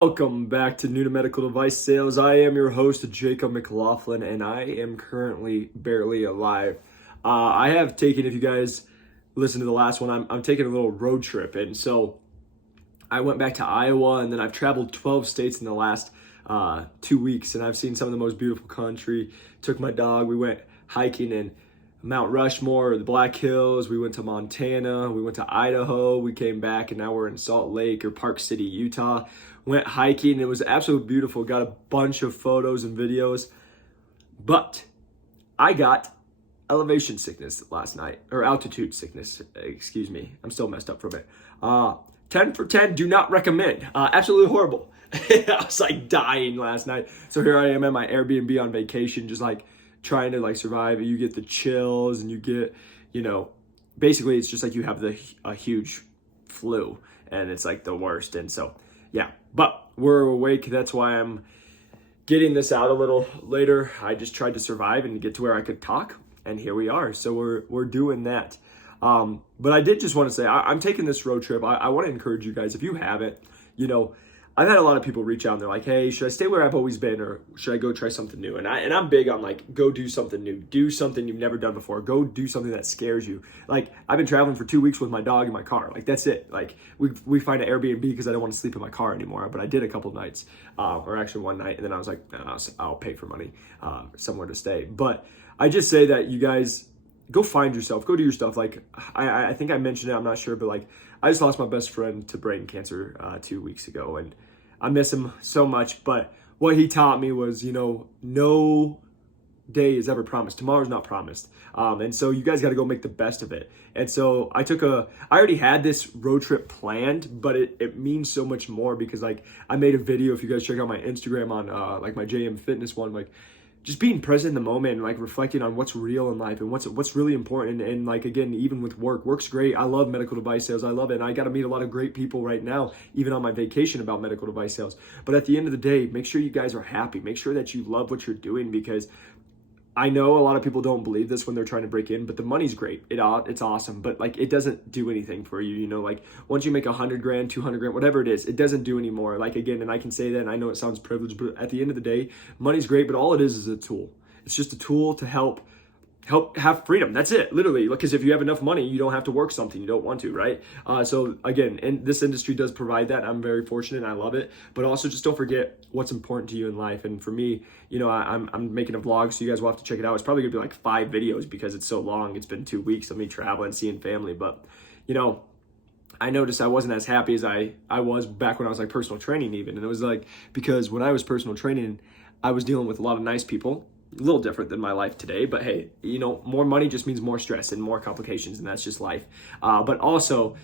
Welcome back to New to Medical Device Sales. I am your host, Jacob McLaughlin, and I am currently barely alive. I have taken, if you guys listen to the last one, I'm taking a little road trip. And so I went back to Iowa, and then I've traveled 12 states in the last 2 weeks, and I've seen some of the most beautiful country. Took my dog, we went hiking in Mount Rushmore, the Black Hills. We went to Montana, we went to Idaho, we came back, and now we're in Salt Lake or Park City, Utah. Went hiking. It was absolutely beautiful. Got a bunch of photos and videos. But I got elevation sickness last night, or altitude sickness, excuse me. I'm still messed up from it. 10 for 10, do not recommend. Absolutely horrible. I was like dying last night. So here I am at my Airbnb on vacation, just like trying to like survive. You get the chills and you get, basically it's just like you have a huge flu and it's like the worst. And so, yeah, but we're awake. That's why I'm getting this out a little later. I just tried to survive and get to where I could talk, and here we are. So we're doing that. But I did just want to say I'm taking this road trip. I want to encourage you guys, if you haven't, I've had a lot of people reach out and they're like, hey, should I stay where I've always been or should I go try something new? And I'm big on like, go do something new. Do something you've never done before. Go do something that scares you. Like I've been traveling for 2 weeks with my dog in my car. Like that's it. Like we find an Airbnb because I don't want to sleep in my car anymore. But I did a couple nights, or actually one night. And then I was like, nah, I'll pay for money somewhere to stay. But I just say that you guys go find yourself, go do your stuff. Like I think I mentioned it, I'm not sure, but like I just lost my best friend to brain cancer 2 weeks ago, and I miss him so much. But what he taught me was, no day is ever promised. Tomorrow's not promised. And so you guys got to go make the best of it. And so I already had this road trip planned, but it means so much more because like I made a video, if you guys check out my Instagram on like my JM Fitness one, like just being present in the moment and like reflecting on what's real in life and what's really important. And like, again, even with work's great. I love medical device sales. I love it. And I got to meet a lot of great people right now, even on my vacation, about medical device sales. But at the end of the day, make sure you guys are happy. Make sure that you love what you're doing, because I know a lot of people don't believe this when they're trying to break in, but the money's great. It's awesome, but like it doesn't do anything for you. Like once you make 100 grand, 200 grand, whatever it is, it doesn't do anymore. Like again, and I can say that, and I know it sounds privileged, but at the end of the day, money's great, but all it is a tool. It's just a tool to help have freedom. That's it, literally. Because if you have enough money, you don't have to work something you don't want to, right? So again, and this industry does provide that. I'm very fortunate and I love it. But also just don't forget what's important to you in life. And for me, I'm making a vlog, so you guys will have to check it out. It's probably gonna be like 5 videos because it's so long. It's been 2 weeks of me traveling, seeing family. But I noticed I wasn't as happy as I was back when I was like personal training even. And it was like, because when I was personal training, I was dealing with a lot of nice people. A little different than my life today, but hey, more money just means more stress and more complications, and that's just life. But also,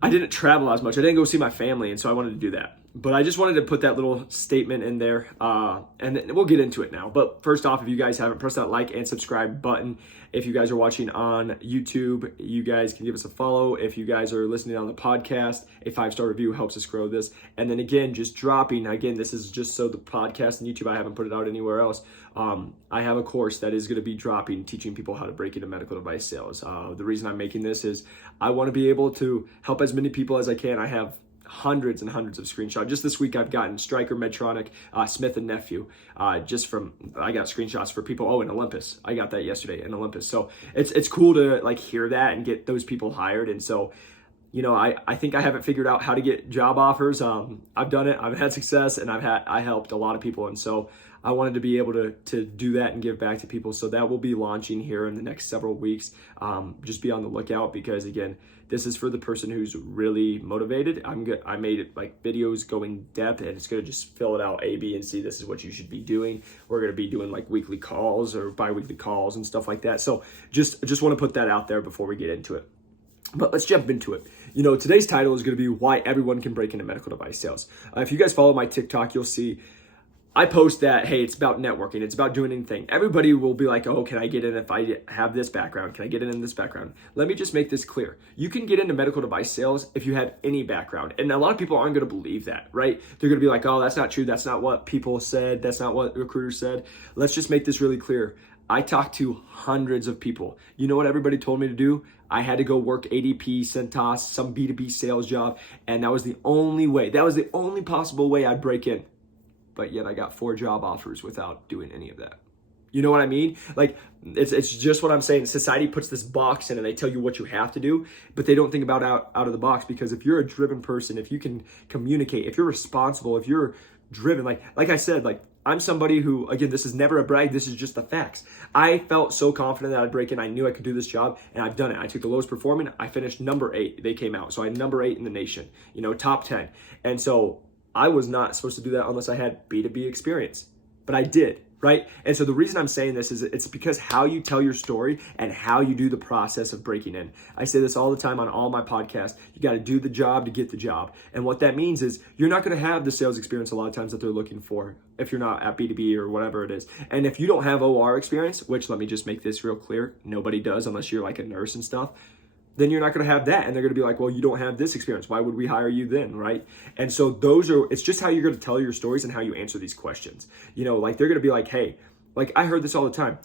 I didn't travel as much. I didn't go see my family, and so I wanted to do that. But I just wanted to put that little statement in there, and then we'll get into it now. But first off, if you guys haven't, press that like and subscribe button. If you guys are watching on YouTube, you guys can give us a follow. If you guys are listening on the podcast, a 5-star review helps us grow this. And then again, just dropping, again, this is just so the podcast and YouTube, I haven't put it out anywhere else. I have a course that is going to be dropping, teaching people how to break into medical device sales. The reason I'm making this is I want to be able to help as many people as I can. I have hundreds and hundreds of screenshots. Just this week I've gotten Stryker, Medtronic, Smith and Nephew. I got screenshots for people. Oh, and Olympus. I got that yesterday in Olympus. So it's cool to like hear that and get those people hired. And so, I think I haven't figured out how to get job offers. I've done it. I've had success, and I helped a lot of people. And so I wanted to be able to do that and give back to people. So that will be launching here in the next several weeks. Just be on the lookout, because again, this is for the person who's really motivated. I made it like videos going depth, and it's going to just fill it out A, B, and C. This is what you should be doing. We're going to be doing like weekly calls or bi-weekly calls and stuff like that. So just want to put that out there before we get into it. But let's jump into it. Today's title is going to be why everyone can break into medical device sales. If you guys follow my TikTok, you'll see I post that, hey, it's about networking. It's about doing anything. Everybody will be like, oh, can I get in if I have this background? Can I get in this background? Let me just make this clear. You can get into medical device sales if you have any background. And a lot of people aren't going to believe that, right? They're going to be like, oh, that's not true. That's not what people said. That's not what recruiters said. Let's just make this really clear. I talked to hundreds of people. You know what everybody told me to do? I had to go work ADP, Centos, some B2B sales job, and that was the only way. That was the only possible way I'd break in. But yet I got 4 job offers without doing any of that. You know what I mean? Like, it's just what I'm saying. Society puts this box in and they tell you what you have to do, but they don't think about out of the box. Because if you're a driven person, if you can communicate, if you're responsible, if you're driven, like I said, like, I'm somebody who, again, this is never a brag, this is just the facts. I felt so confident that I'd break in. I knew I could do this job, and I've done it. I took the lowest performing. I finished number 8. They came out. So I'm number 8 in the nation, top 10. And so I was not supposed to do that unless I had B2B experience, but I did. Right? And so the reason I'm saying this is it's because how you tell your story and how you do the process of breaking in. I say this all the time on all my podcasts. You got to do the job to get the job. And what that means is you're not going to have the sales experience a lot of times that they're looking for if you're not at B2B or whatever it is. And if you don't have OR experience, which let me just make this real clear, nobody does unless you're like a nurse and stuff, then you're not going to have that. And they're going to be like, well, you don't have this experience. Why would we hire you then? Right? And so it's just how you're going to tell your stories and how you answer these questions. Like they're going to be like, hey, like I heard this all the time.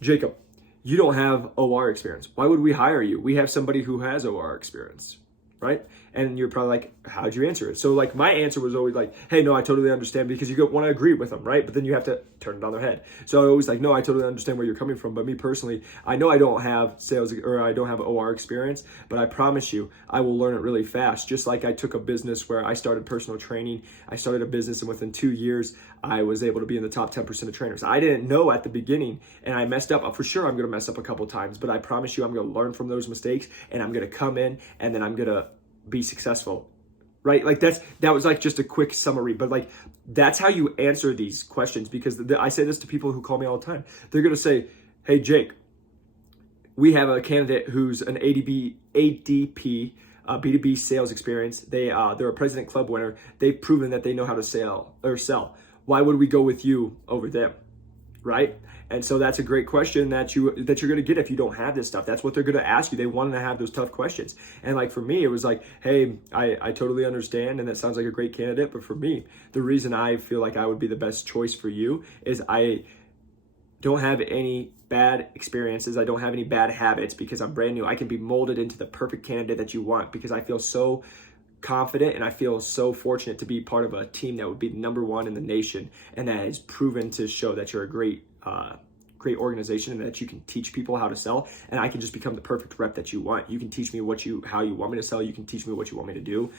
Jacob, you don't have OR experience. Why would we hire you? We have somebody who has OR experience. Right? And you're probably like, how'd you answer it? So like my answer was always like, hey, no, I totally understand, because you want to agree with them, right? But then you have to turn it on their head. So I always like, no, I totally understand where you're coming from. But me personally, I know I don't have sales or I don't have OR experience, but I promise you, I will learn it really fast. Just like I took a business where I started personal training. I started a business and within 2 years, I was able to be in the top 10% of trainers. I didn't know at the beginning and I messed up. For sure, I'm going to mess up a couple times, but I promise you, I'm going to learn from those mistakes and I'm going to come in and then I'm going to be successful, right? Like that was like just a quick summary, but like that's how you answer these questions. Because I say this to people who call me all the time. They're going to say, hey, Jake, we have a candidate who's an ADP, B2B sales experience. They're a President Club winner. They've proven that they know how to sell. Why would we go with you over them? Right? And so that's a great question that you're going to get if you don't have this stuff. That's what they're going to ask you. They want to have those tough questions. And like for me, it was like, hey, I totally understand. And that sounds like a great candidate. But for me, the reason I feel like I would be the best choice for you is I don't have any bad experiences. I don't have any bad habits because I'm brand new. I can be molded into the perfect candidate that you want because I feel so confident and I feel so fortunate to be part of a team that would be number 1 in the nation and that is proven to show that you're a great organization and that you can teach people how to sell, and I can just become the perfect rep that you want. You can teach me how you want me to sell. You can teach me what you want me to do,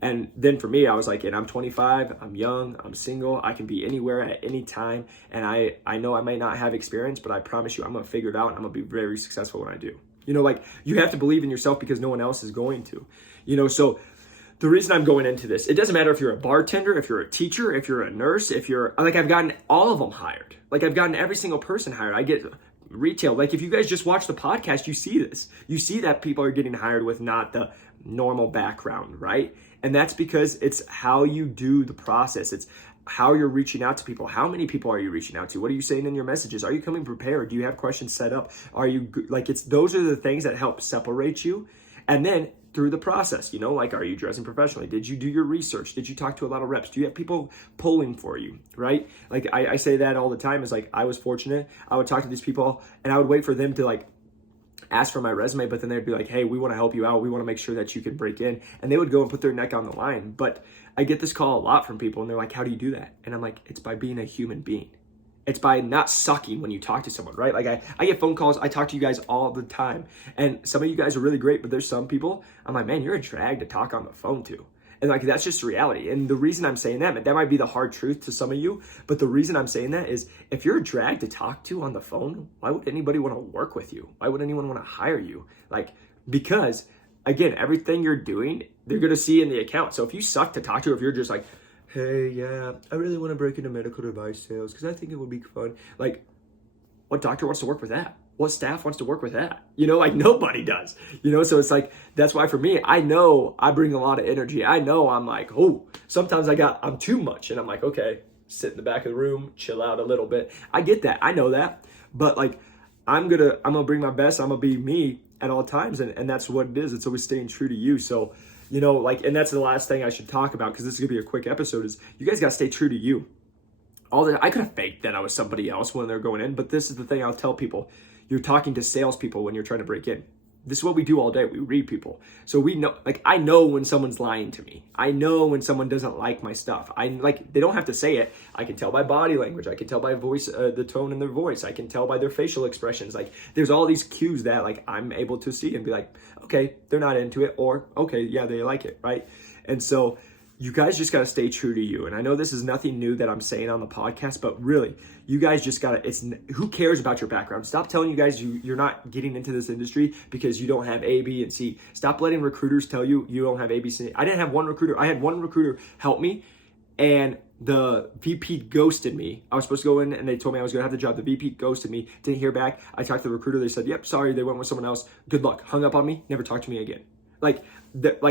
and then for me, I was like, and I'm 25, I'm young, I'm single, I can be anywhere at any time. And I know I might not have experience, but I promise you, I'm going to figure it out and I'm going to be very successful when I do. Like you have to believe in yourself because no one else is going to, so the reason I'm going into this, it doesn't matter if you're a bartender, if you're a teacher, if you're a nurse, if you're like, I've gotten all of them hired. Like I've gotten every single person hired. I get retail. Like if you guys just watch the podcast, you see this. You see that people are getting hired with not the normal background, right? And that's because it's how you do the process. It's how you're reaching out to people. How many people are you reaching out to? What are you saying in your messages? Are you coming prepared? Do you have questions set up? Those are the things that help separate you. And then through the process, like, are you dressing professionally? Did you do your research? Did you talk to a lot of reps? Do you have people pulling for you, right? Like I say that all the time is like, I was fortunate. I would talk to these people and I would wait for them to like ask for my resume, but then they'd be like, hey, we want to help you out. We want to make sure that you can break in. And they would go and put their neck on the line. But I get this call a lot from people and they're like, how do you do that? And I'm like, it's by being a human being. It's by not sucking when you talk to someone, right? Like I get phone calls. I talk to you guys all the time. And some of you guys are really great, but there's some people, I'm like, man, you're a drag to talk on the phone to. And like, that's just reality. And the reason I'm saying that might be the hard truth to some of you. But the reason I'm saying that is if you're a drag to talk to on the phone, why would anybody want to work with you? Why would anyone want to hire you? Because again, everything you're doing, they're going to see in the account. So if you suck to talk to, if you're just like, hey, yeah, I really want to break into medical device sales because I think it would be fun. Like, what doctor wants to work with that? What staff wants to work with that? Nobody does. So it's like, that's why for me, I know I bring a lot of energy. I know I'm like, oh, sometimes I'm too much. And I'm like, okay, sit in the back of the room, chill out a little bit. I get that. I know that. But like, I'm gonna bring my best. I'm gonna be me at all times. And that's what it is. It's always staying true to you. So, and that's the last thing I should talk about because this is gonna be a quick episode is you guys gotta stay true to you. I could have faked that I was somebody else when they're going in, but this is the thing I'll tell people. You're talking to salespeople when you're trying to break in. this is what we do all day. We read people. So we know, like, I know when someone's lying to me. I know when someone doesn't like my stuff. They don't have to say it. I can tell by body language. I can tell by voice, the tone in their voice. I can tell by their facial expressions. Like, there's all these cues that, like, I'm able to see and be like, okay, they're not into it, or okay, yeah, they like it, right? And so you guys just got to stay true to you. And I know this is nothing new that I'm saying on the podcast, but really, you guys just got to, who cares about your background? Stop telling you guys you're not getting into this industry because you don't have A, B, and C. Stop letting recruiters tell you you don't have A, B, C. I didn't have one recruiter. I had one recruiter help me, and the VP ghosted me. I was supposed to go in and they told me I was going to have the job. The VP ghosted me, didn't hear back. I talked to the recruiter. They said, yep, sorry, they went with someone else. Good luck. Hung up on me, never talked to me again. Like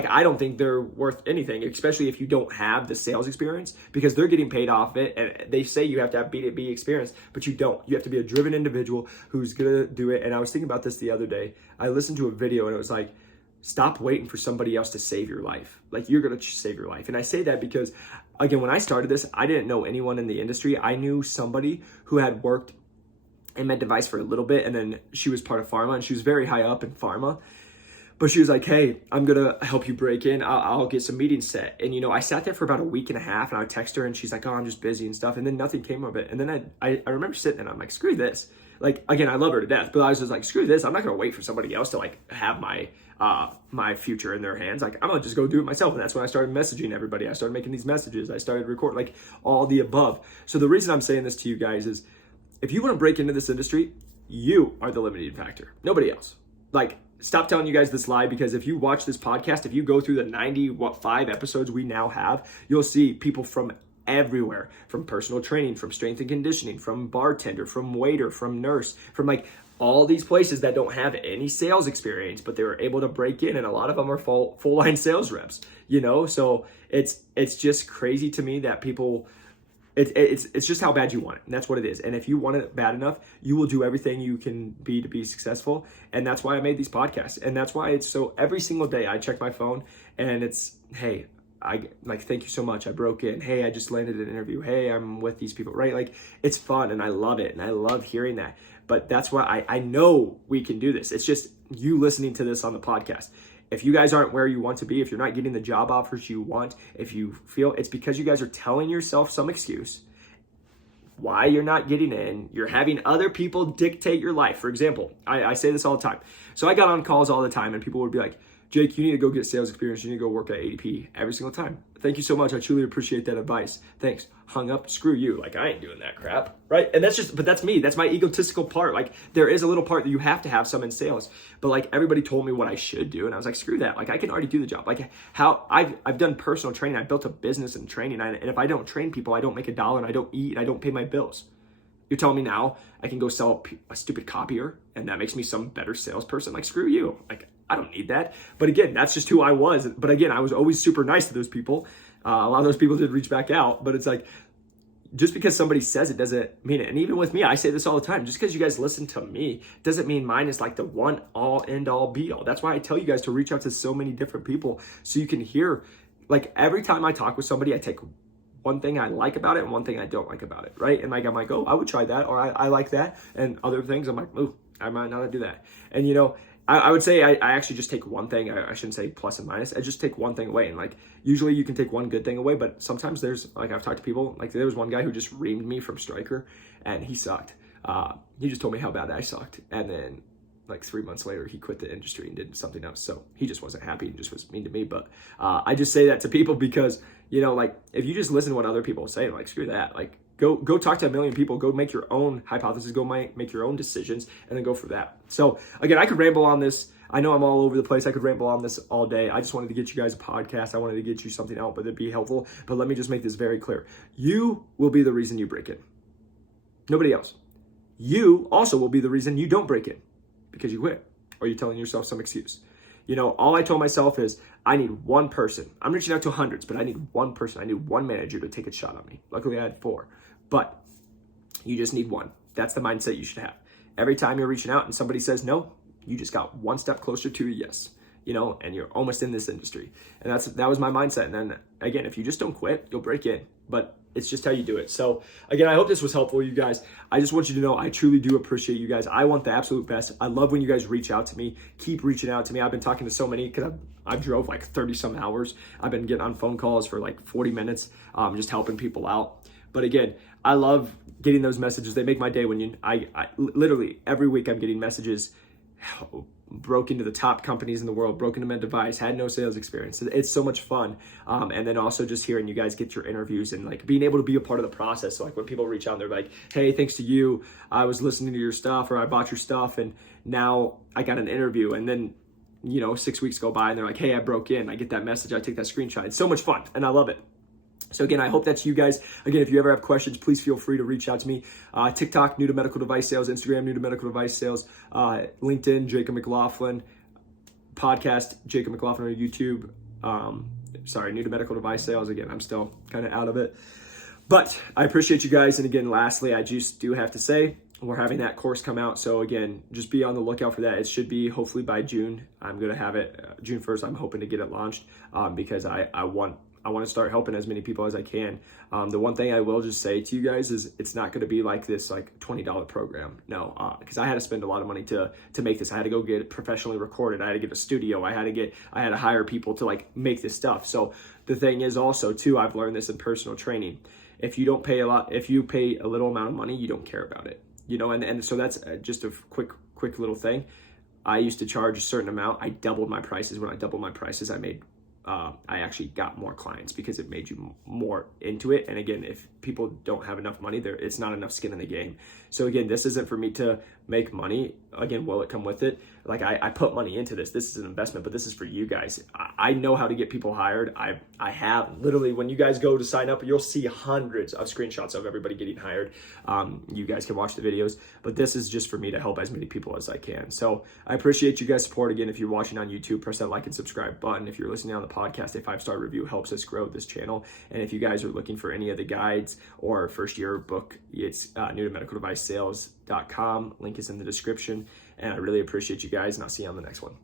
I don't think they're worth anything, especially if you don't have the sales experience, because they're getting paid off it. And they say you have to have B2B experience, but you don't. You have to be a driven individual who's going to do it. And I was thinking about this the other day. I listened to a video and it was like, stop waiting for somebody else to save your life. Like, you're going to save your life. And I say that because, again, when I started this, I didn't know anyone in the industry. I knew somebody who had worked in med device for a little bit, and then she was part of pharma, and she was very high up in pharma. But she was like, hey, I'm going to help you break in. I'll get some meetings set. And, I sat there for about a week and a half, and I would text her, and she's like, oh, I'm just busy and stuff. And then nothing came of it. And then I remember sitting and I'm like, screw this. Like, again, I love her to death, but I was just like, screw this. I'm not going to wait for somebody else to, like, have my future in their hands. Like, I'm going to just go do it myself. And that's when I started messaging everybody. I started making these messages. I started recording, like, all the above. So the reason I'm saying this to you guys is, if you want to break into this industry, you are the limiting factor. Nobody else. Like, stop telling you guys this lie, because if you watch this podcast, if you go through the 95 episodes we now have, you'll see people from everywhere, from personal training, from strength and conditioning, from bartender, from waiter, from nurse, from like all these places that don't have any sales experience, but they were able to break in, and a lot of them are full line sales reps, So it's just crazy to me that people, it's just how bad you want it. And that's what it is. And if you want it bad enough, you will do everything you can be to be successful. And that's why I made these podcasts. And that's why it's so, every single day I check my phone and it's, hey, thank you so much. I broke in. Hey, I just landed an interview. Hey, I'm with these people, right? Like, it's fun and I love it. And I love hearing that. But that's why I know we can do this. It's just you listening to this on the podcast. If you guys aren't where you want to be, if you're not getting the job offers you want, if you feel it's because you guys are telling yourself some excuse why you're not getting in, you're having other people dictate your life. For example, I say this all the time. So I got on calls all the time and people would be like, Jake, you need to go get sales experience. You need to go work at ADP every single time. Thank you so much. I truly appreciate that advice. Thanks. Hung up. Screw you. Like, I ain't doing that crap. Right. And but that's me. That's my egotistical part. Like, there is a little part that you have to have some in sales, but like, everybody told me what I should do. And I was like, screw that. Like, I can already do the job. Like, how I've done personal training. I built a business in training. And if I don't train people, I don't make $1 and I don't eat, and I don't pay my bills. You're telling me now I can go sell a stupid copier and that makes me some better salesperson? Like, screw you. Like, I don't need that. But again, that's just who I was. But again, I was always super nice to those people. A lot of those people did reach back out, but it's like, just because somebody says it doesn't mean it. And even with me, I say this all the time. Just because you guys listen to me doesn't mean mine is like the one all end all be all. That's why I tell you guys to reach out to so many different people so you can hear, like, every time I talk with somebody, I take one thing I like about it and one thing I don't like about it, right? And like, I'm like, oh, I would try that, or I like that. And other things, I'm like, oh, I might not do that. And I would say I actually just take one thing. I shouldn't say plus and minus. I just take one thing away. And like, usually you can take one good thing away, but sometimes there's, like, I've talked to people, like there was one guy who just reamed me from Stryker and he sucked. He just told me how bad I sucked. And then like 3 months later, he quit the industry and did something else. So he just wasn't happy and just was mean to me. But I just say that to people because, like, if you just listen to what other people say, like, screw that. Like, go talk to a million people, go make your own hypothesis, go make your own decisions, and then go for that. So again, I could ramble on this. I know I'm all over the place. I could ramble on this all day. I just wanted to get you guys a podcast. I wanted to get you something out, but it'd be helpful. But let me just make this very clear. You will be the reason you break in. Nobody else. You also will be the reason you don't break in because you quit or you're telling yourself some excuse. All I told myself is I need one person. I'm reaching out to hundreds, but I need one person. I need one manager to take a shot on me. Luckily, I had 4. But you just need one. That's the mindset you should have. Every time you're reaching out and somebody says no, you just got one step closer to a yes, and you're almost in this industry. And that was my mindset. And then again, if you just don't quit, you'll break in. but it's just how you do it. So again, I hope this was helpful, you guys. I just want you to know I truly do appreciate you guys. I want the absolute best. I love when you guys reach out to me. Keep reaching out to me. I've been talking to so many because I've drove like 30 some hours. I've been getting on phone calls for like 40 minutes, just helping people out. But again, I love getting those messages. They make my day when I literally every week I'm getting messages. Broke into the top companies in the world, broke into med device, had no sales experience. It's so much fun. And then also just hearing you guys get your interviews and like being able to be a part of the process. So like when people reach out and they're like, hey, thanks to you, I was listening to your stuff or I bought your stuff and now I got an interview. And then, 6 weeks go by and they're like, hey, I broke in. I get that message. I take that screenshot. It's so much fun and I love it. So again, I hope that's you guys. Again, if you ever have questions, please feel free to reach out to me. TikTok, New to Medical Device Sales. Instagram, New to Medical Device Sales. LinkedIn, Jacob McLaughlin. Podcast, Jacob McLaughlin on YouTube. New to Medical Device Sales. Again, I'm still kind of out of it. But I appreciate you guys. And again, lastly, I just do have to say, we're having that course come out. So again, just be on the lookout for that. It should be hopefully by June. I'm going to have it June 1st. I'm hoping to get it launched because I want to start helping as many people as I can. The one thing I will just say to you guys is it's not going to be like this like $20 program. No, because I had to spend a lot of money to make this. I had to go get it professionally recorded. I had to get a studio. I had to hire people to like make this stuff. So the thing is also too, I've learned this in personal training. If you don't pay a lot, if you pay a little amount of money, you don't care about it. And so that's just a quick little thing. I used to charge a certain amount. I doubled my prices. When I doubled my prices, I actually got more clients because it made you more into it. And again, if people don't have enough money, it's not enough skin in the game. So again, this isn't for me to make money. Again, will it come with it? Like I put money into this. This is an investment, but this is for you guys. I know how to get people hired. I have literally, when you guys go to sign up, you'll see hundreds of screenshots of everybody getting hired. You guys can watch the videos, but this is just for me to help as many people as I can. So I appreciate you guys' support. Again, if you're watching on YouTube, press that like and subscribe button. If you're listening on the podcast, a 5-star review helps us grow this channel. And if you guys are looking for any of the guides or first year book, it's new to medicaldevicesales.com. Link is in the description. And I really appreciate you guys, and I'll see you on the next one.